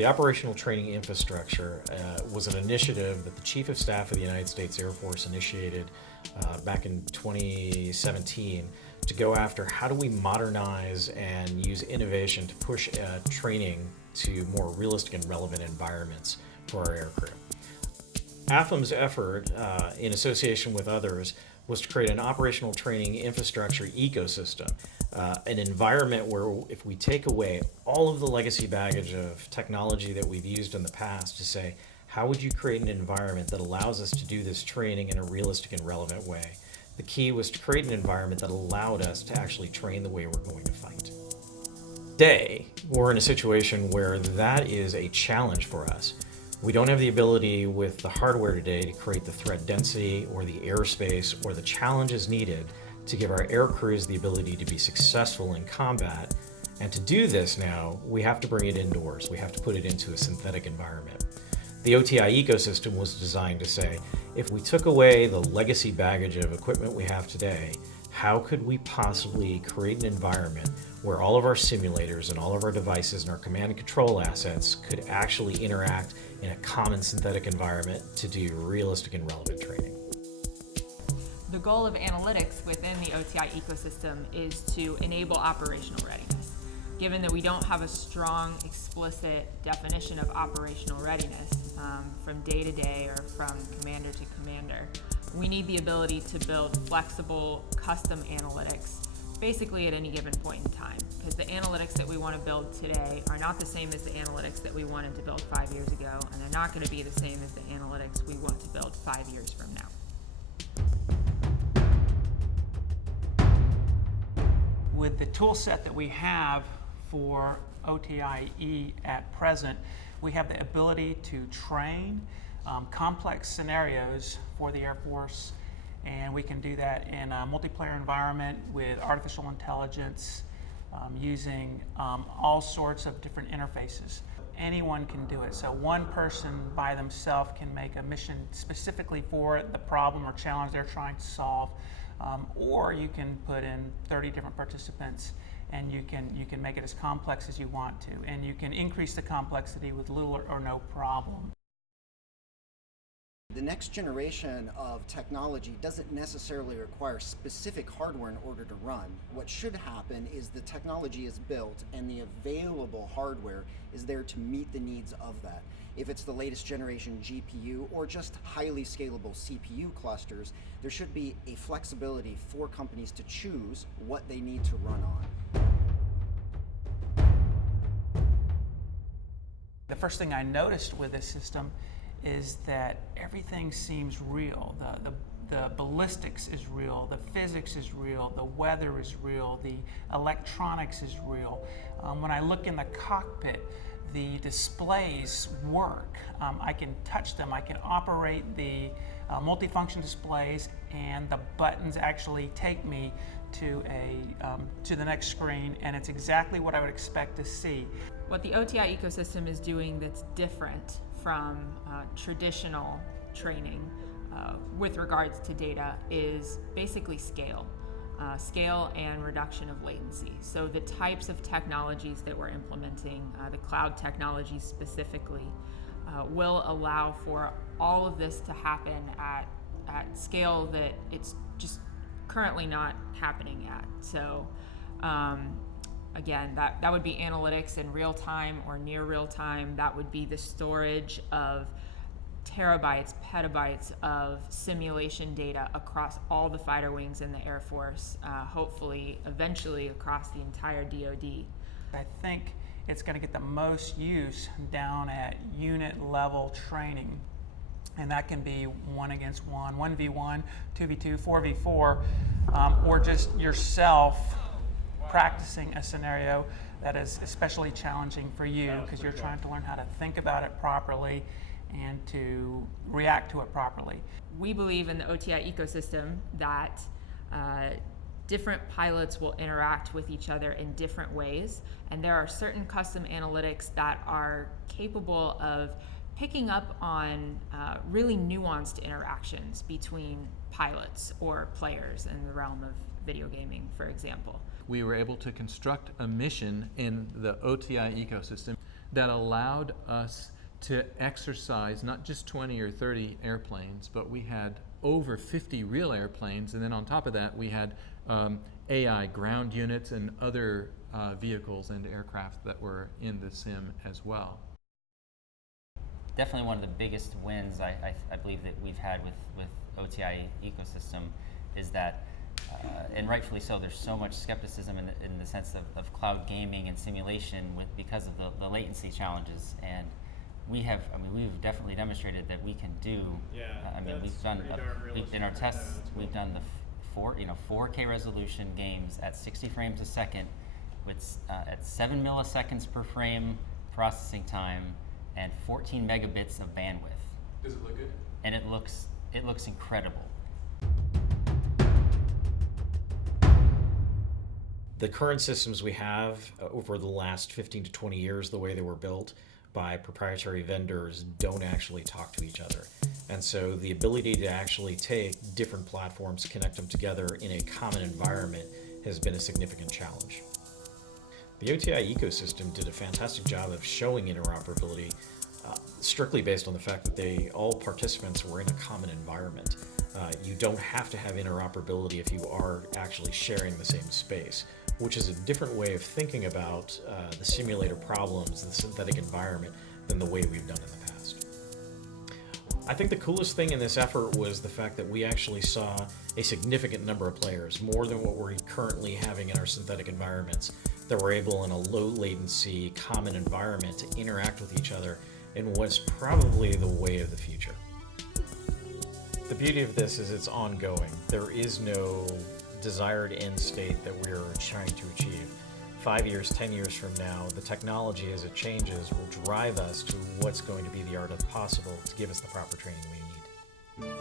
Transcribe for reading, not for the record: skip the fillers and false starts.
The operational training infrastructure was an initiative that the Chief of Staff of the United States Air Force initiated back in 2017 to go after how do we modernize and use innovation to push training to more realistic and relevant environments for our aircrew. AFM's effort, in association with others, was to create an operational training infrastructure ecosystem, an environment where if we take away all of the legacy baggage of technology that we've used in the past to say, how would you create an environment that allows us to do this training in a realistic and relevant way? The key was to create an environment that allowed us to actually train the way we're going to fight. Today, we're in a situation where that is a challenge for us. We don't have the ability with the hardware today to create the threat density or the airspace or the challenges needed to give our air crews the ability to be successful in combat. And to do this now, we have to bring it indoors. We have to put it into a synthetic environment. The OTI ecosystem was designed to say, if we took away the legacy baggage of equipment we have today, how could we possibly create an environment where all of our simulators and all of our devices and our command and control assets could actually interact in a common synthetic environment to do realistic and relevant training? The goal of analytics within the OTI ecosystem is to enable operational readiness. Given that we don't have a strong, explicit definition of operational readiness from day to day or from commander to commander, we need the ability to build flexible, custom analytics basically at any given point in time, because the analytics that we want to build today are not the same as the analytics that we wanted to build 5 years ago, and they're not going to be the same as the analytics we want to build 5 years from now. With the tool set that we have for OTIE at present, we have the ability to train complex scenarios for the Air Force, and we can do that in a multiplayer environment with artificial intelligence, using all sorts of different interfaces. Anyone can do it. So one person by themselves can make a mission specifically for the problem or challenge they're trying to solve, or you can put in 30 different participants, and you can make it as complex as you want to, and you can increase the complexity with little or no problem. The next generation of technology doesn't necessarily require specific hardware in order to run. What should happen is the technology is built and the available hardware is there to meet the needs of that. If it's the latest generation GPU or just highly scalable CPU clusters, there should be a flexibility for companies to choose what they need to run on. The first thing I noticed with this system is that everything seems real. The ballistics is real, the physics is real, the weather is real, the electronics is real. When I look in the cockpit, the displays work. I can touch them, I can operate the multifunction displays, and the buttons actually take me to the next screen, and it's exactly what I would expect to see. What the OTI ecosystem is doing that's different from traditional training with regards to data is basically scale and reduction of latency. So the types of technologies that we're implementing, the cloud technologies specifically, will allow for all of this to happen at scale that it's just currently not happening at. So again, that would be analytics in real time or near real time. That would be the storage of terabytes, petabytes of simulation data across all the fighter wings in the Air Force, hopefully eventually across the entire DoD. I think it's going to get the most use down at unit level training. And that can be 1 against 1, 1v1, 2v2, 4v4, or just yourself practicing a scenario that is especially challenging for you because you're trying to learn how to think about it properly and to react to it properly. We believe in the OTI ecosystem that different pilots will interact with each other in different ways, and there are certain custom analytics that are capable of picking up on really nuanced interactions between pilots or players in the realm of video gaming, for example. We were able to construct a mission in the OTI ecosystem that allowed us to exercise not just 20 or 30 airplanes, but we had over 50 real airplanes, and then on top of that we had AI ground units and other vehicles and aircraft that were in the sim as well. Definitely one of the biggest wins I believe that we've had with OTI ecosystem is that, and rightfully so, there's so much skepticism in the sense of cloud gaming and simulation because of the latency challenges. And we've definitely demonstrated that we can do. We've done in our tests. We've done the 4K resolution games at 60 frames a second, with at 7 milliseconds per frame processing time and 14 megabits of bandwidth. Does it look good? And it looks incredible. The current systems we have over the last 15 to 20 years, the way they were built by proprietary vendors, don't actually talk to each other. And so the ability to actually take different platforms, connect them together in a common environment has been a significant challenge. The OTI ecosystem did a fantastic job of showing interoperability, strictly based on the fact that all participants were in a common environment. You don't have to have interoperability if you are actually sharing the same space, which is a different way of thinking about the simulator problems, the synthetic environment, than the way we've done in the past. I think the coolest thing in this effort was the fact that we actually saw a significant number of players, more than what we're currently having in our synthetic environments, that were able in a low latency common environment to interact with each other in what's probably the way of the future. The beauty of this is it's ongoing. There is no desired end state that we're trying to achieve. 5 years, 10 years from now, the technology as it changes will drive us to what's going to be the art of the possible to give us the proper training we need.